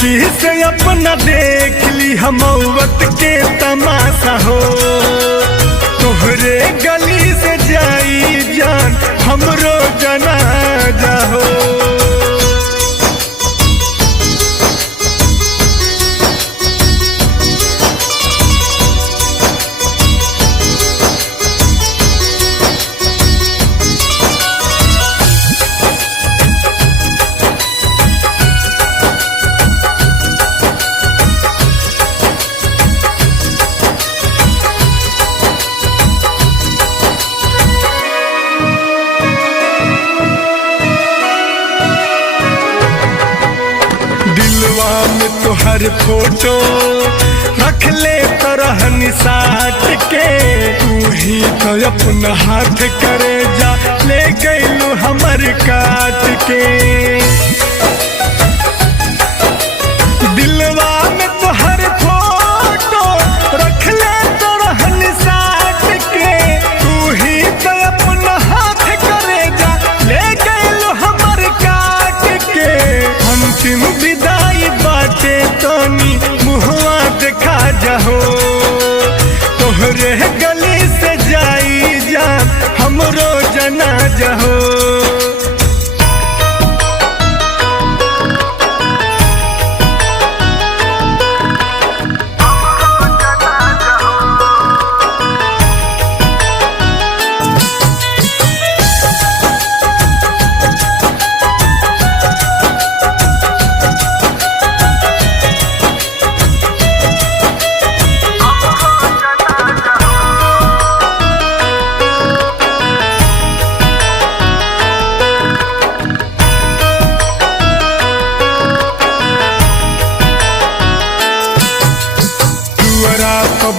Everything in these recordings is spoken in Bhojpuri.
खिड़की से अपना देख ली हमौवत के तमाशा हो। तोहरे गली से जाई जान हमरो जनाजा हो। दिलवा में तोहर फोटो रख ले तरह निसाट के। तू ही तो अपना हाथ करे जा ले गईलू हमर काट के। दिलवा में तोहर फोटो रख ले तरह निसाट के। तू ही तो अपना हाथ करे जा ले गईलू हमर काट के। अंतिम विदाई बाटे तनी मुहवा देखा जाहो। तोहरे गली से जाई जान हमरो जनाजा हो।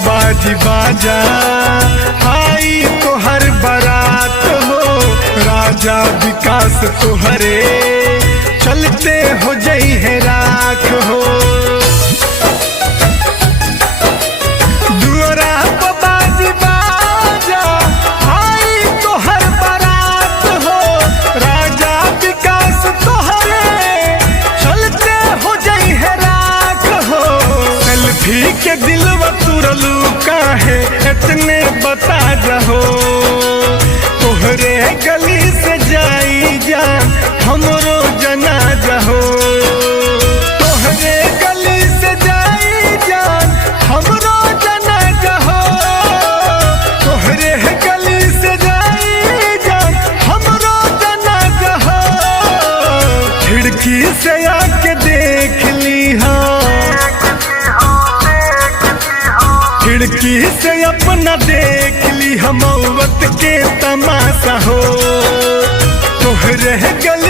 बाजी बाजा आई तोहर बारात हो। राजा विकास तोहरे चलते हो जई है राख हो। दुअरा पर बाजी बाजा आई तोहर बारात हो। राजा विकास तोहरे चलते हो जई है राख हो। सेल्फी के दिलवा तुरलू काहे इतने बता जाहो। तोहरे गली से जाई जान हमरो जनाजा हो। तोहरे गली से जाई जान हमरो जनाजा हो। तोहरे गली से जाई जान हमरो जनाजा हो। खिड़की से आके देख ली खिड़की से अपना देख ली हमौवत के तमाशा हो। तोहरे गली